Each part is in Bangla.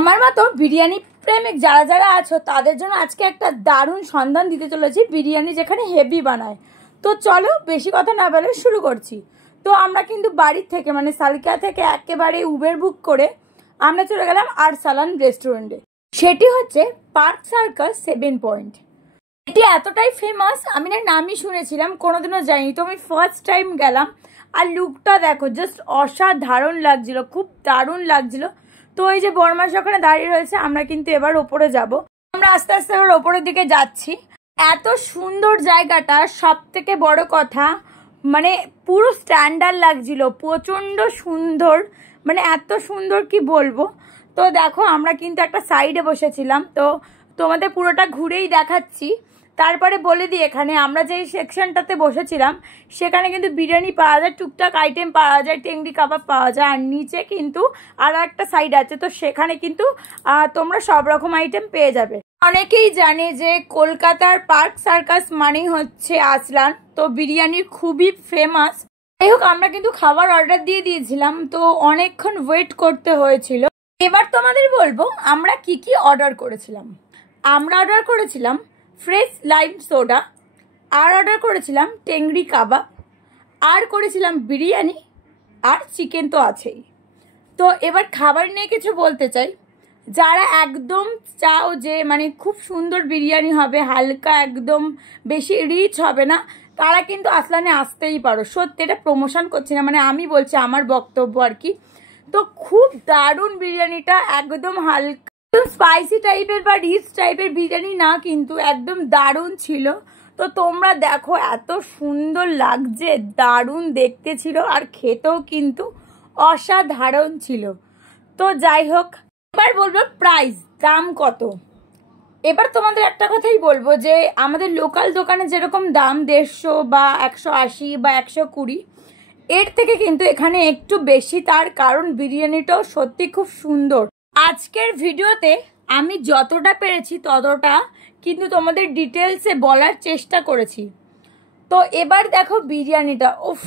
আমার মতো বিরিয়ানি প্রেমিক যারা যারা আছো তাদের জন্য আজকে একটা দারুণ সন্ধান দিতে চলেছি বিরিয়ানি যেখানে হেভি বানায়। তো চলো বেশি কথা না বলে শুরু করছি। তো আমরা কিন্তু বাড়ির থেকে মানে সালকিয়া থেকে একেবারে উবের বুক করে আমরা চলে গেলাম আরসালান রেস্টুরেন্টে। সেটি হচ্ছে পার্ক সার্কাস 7 পয়েন্ট। এটি এতটাই ফেমাস, আমি না নামই শুনেছিলাম, কোনোদিনও যাইনি। তো আমি ফার্স্ট টাইম গেলাম আর লুকটা দেখো, জাস্ট অসাধারণ লাগছিল, খুব দারুণ লাগছিল। তো এই যে বরমাস ওখানে দাঁড়িয়ে রয়েছে, আমরা কিন্তু এবার ওপরে যাব। আমরা আস্তে আস্তে এবার ওপরের দিকে যাচ্ছি। এত সুন্দর জায়গাটা, সব থেকে বড় কথা মানে পুরো স্ট্যান্ডার্ড লাগছিল, প্রচণ্ড সুন্দর, মানে এত সুন্দর কি বলবো। তো দেখো আমরা কিন্তু একটা সাইডে বসেছিলাম, তো তোমাদের পুরোটা ঘুরেই দেখাচ্ছি। তারপরে বলে দিই, এখানে আমরা যেই সেকশনটাতে বসেছিলাম সেখানে কিন্তু বিরিয়ানি পাওয়া যায়, টুকটাক আইটেম পাওয়া যায়, টেংরি কাবাব পাওয়া যায়, আর নিচে কিন্তু আরও একটা সাইড আছে, তো সেখানে কিন্তু তোমরা সব রকম আইটেম পেয়ে যাবে। অনেকেই জানে যে কলকাতার পার্ক সার্কাস মানেই হচ্ছে আরসালান, তো বিরিয়ানির খুবই ফেমাস। যাই হোক, আমরা কিন্তু খাবার অর্ডার দিয়ে দিয়েছিলাম, তো অনেকক্ষণ ওয়েট করতে হয়েছিল। এবার তোমাদের বলবো আমরা কি কি অর্ডার করেছিলাম। আমরা অর্ডার করেছিলাম ফ্রেশ লাইম সোডা, আর অর্ডার করেছিলাম টেংরি কাবাব, আর করেছিলাম বিরিয়ানি, আর চিকেন তো আছেই। তো এবার খাবার নিয়ে কিছু বলতে চাই। যারা একদম চাও যে মানে খুব সুন্দর বিরিয়ানি হবে, হালকা একদম বেশি রিচ হবে না, তারা কিন্তু আরসালানে আসতেই পারো। সত্যি এটা প্রমোশন করছি না, মানে আমি বলছি আমার বক্তব্য আর কি। তো খুব দারুণ বিরিয়ানিটা, একদম হালকা স্পাইসি টাইপের বা রিচ টাইপের বিরিয়ানি না, কিন্তু একদম দারুণ ছিল। তো তোমরা দেখো এত সুন্দর লাগছে, দারুণ দেখতে ছিল, আর খেতেও কিন্তু অসাধারণ ছিল। তো যাই হোক, এবার বলবো প্রাইস, দাম কত। এবার তোমাদের একটা কথাই বলবো যে আমাদের লোকাল দোকানে যেরকম দাম 150 বা 180 বা 120, এর থেকে কিন্তু এখানে একটু বেশি। তার কারণ বিরিয়ানিটাও সত্যি খুব সুন্দর। আজকের ভিডিওতে আমি যতটা পেরেছি ততটা কিন্তু তোমাদের ডিটেলসে বলার চেষ্টা করেছি। তো এবার দেখো বিরিয়ানিটা, উফ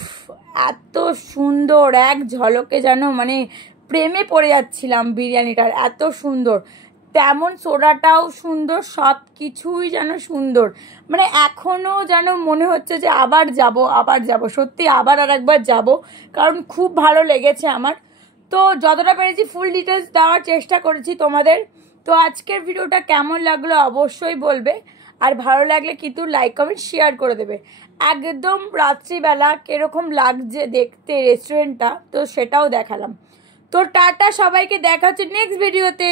এত সুন্দর, এক ঝলকে যেন মানে প্রেমে পড়ে যাচ্ছিলাম বিরিয়ানিটার, এত সুন্দর। তেমন সোডাটাও সুন্দর, সব কিছুই যেন সুন্দর, মানে এখনও যেন মনে হচ্ছে যে আবার যাব, সত্যি আবার আর একবার যাব, কারণ খুব ভালো লেগেছে আমার। তো যতটা পেরেছি ফুল ডিটেলস দেওয়ার চেষ্টা করেছি তোমাদের। তো আজকের ভিডিওটা কেমন লাগলো অবশ্যই বলবে, আর ভালো লাগলে কিন্তু লাইক কমেন্ট শেয়ার করে দেবে। একদম রাত্রিবেলা কিরকম লাগছে দেখতে রেস্টুরেন্টটা, তো সেটাও দেখালাম। তো টাটা, সবাইকে দেখা হচ্ছে নেক্সট ভিডিওতে।